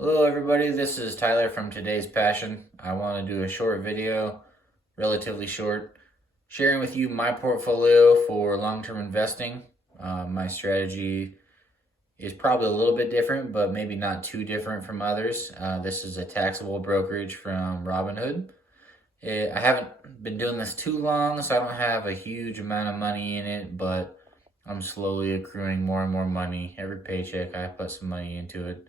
Hello everybody, this is Tyler from Today's Passion. I want to do a short video, relatively short, sharing with you my portfolio for long-term investing. My strategy is probably a little bit different, but maybe not too different from others. This is a taxable brokerage from Robinhood. I haven't been doing this too long, so I don't have a huge amount of money in it, but I'm slowly accruing more and more money. Every paycheck, I put some money into it.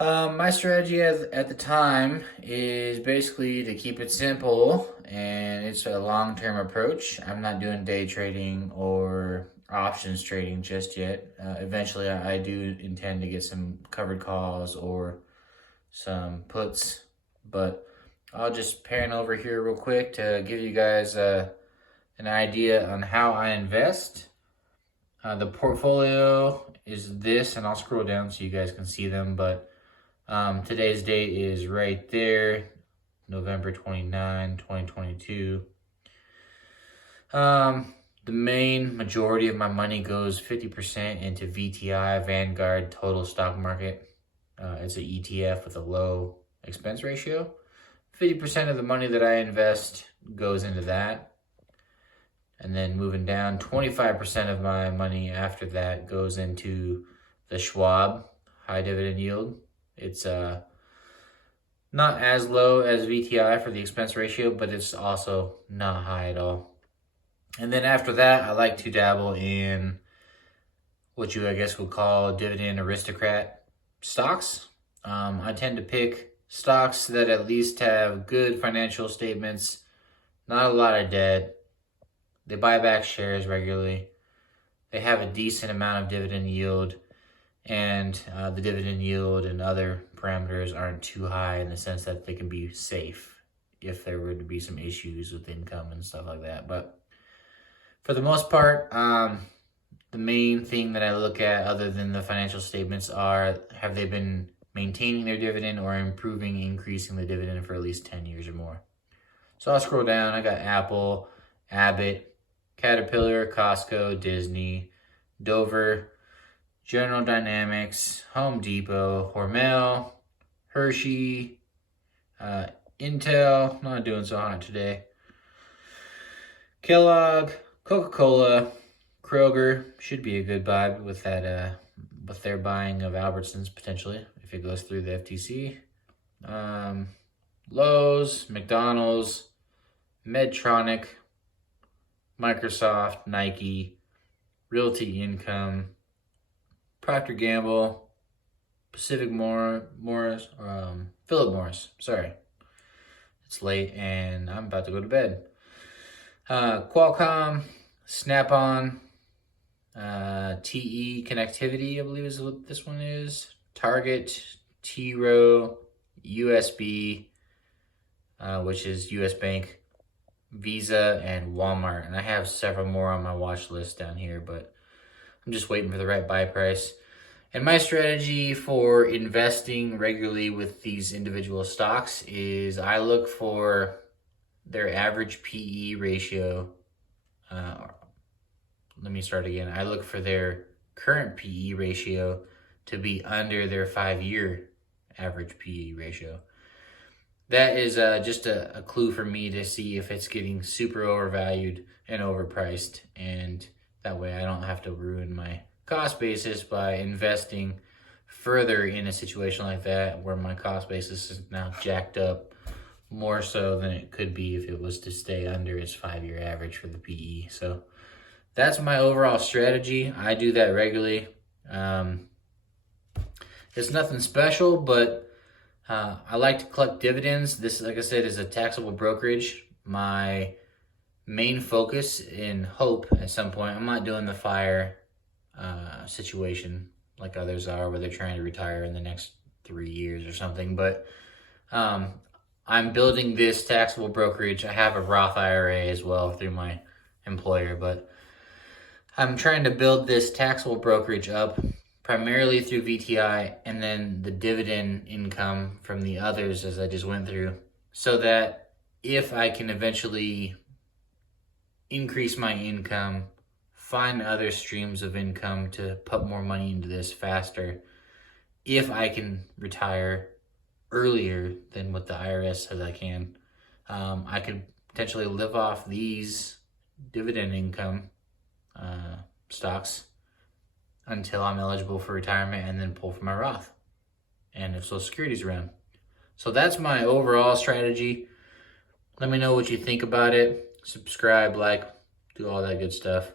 My strategy at the time is basically to keep it simple, and it's a long-term approach. I'm not doing day trading or options trading just yet. Eventually, I do intend to get some covered calls or some puts, but I'll just pan over here real quick to give you guys an idea on how I invest. The portfolio is this, and I'll scroll down so you guys can see them, but today's date is right there, November 29, 2022. The main majority of my money goes 50% into VTI, Vanguard Total Stock Market. It's an ETF with a low expense ratio. 50% of the money that I invest goes into that. And then moving down, 25% of my money after that goes into the Schwab High Dividend Yield. It's not as low as VTI for the expense ratio, but it's also not high at all. And then after that, I like to dabble in what you, I guess, would call dividend aristocrat stocks. I tend to pick stocks that at least have good financial statements, not a lot of debt. They buy back shares regularly. They have a decent amount of dividend yield. And the dividend yield and other parameters aren't too high in the sense that they can be safe if there were to be some issues with income and stuff like that. But for the most part, the main thing that I look at other than the financial statements are, have they been maintaining their dividend or increasing the dividend for at least 10 years or more. So I'll scroll down. I got Apple, Abbott, Caterpillar, Costco, Disney, Dover, General Dynamics, Home Depot, Hormel, Hershey, Intel, not doing so hot today, Kellogg, Coca-Cola, Kroger, should be a good buy with that, with their buying of Albertsons potentially, if it goes through the FTC. Lowe's, McDonald's, Medtronic, Microsoft, Nike, Realty Income, Procter Gamble, Philip Morris, sorry. It's late and I'm about to go to bed. Qualcomm, Snap-on, TE Connectivity, I believe is what this one is. Target, T-Row, USB, which is US Bank, Visa, and Walmart. And I have several more on my watch list down here, but I'm just waiting for the right buy price. And my strategy for investing regularly with these individual stocks is I look for their average PE ratio. Let me start again. I look for their current PE ratio to be under their 5-year average PE ratio. That is just a clue for me to see if it's getting super overvalued and overpriced, and that way I don't have to ruin my cost basis by investing further in a situation like that where my cost basis is now jacked up more so than it could be if it was to stay under its 5-year average for the PE. So that's my overall strategy. I do that regularly. It's nothing special, but I like to collect dividends. This, like I said, is a taxable brokerage. My main focus and hope at some point, I'm not doing the FIRE situation like others are where they're trying to retire in the next 3 years or something, but I'm building this taxable brokerage. I have a Roth IRA as well through my employer, but I'm trying to build this taxable brokerage up primarily through VTI and then the dividend income from the others as I just went through, so that if I can eventually increase my income, find other streams of income to put more money into this faster, if I can retire earlier than what the IRS says I can, I could potentially live off these dividend income stocks until I'm eligible for retirement and then pull from my Roth and if Social Security's around. So that's my overall strategy. Let me know what you think about it. Subscribe, like, do all that good stuff.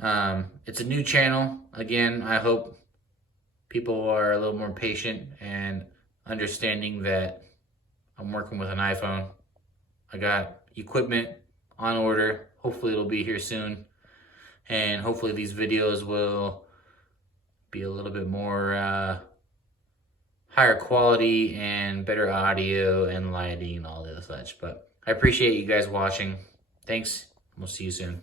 It's a new channel. Again, I hope people are a little more patient and understanding that I'm working with an iPhone. I got equipment on order. Hopefully it'll be here soon. And hopefully these videos will be a little bit more higher quality and better audio and lighting and all that such. But I appreciate you guys watching. Thanks. We'll see you soon.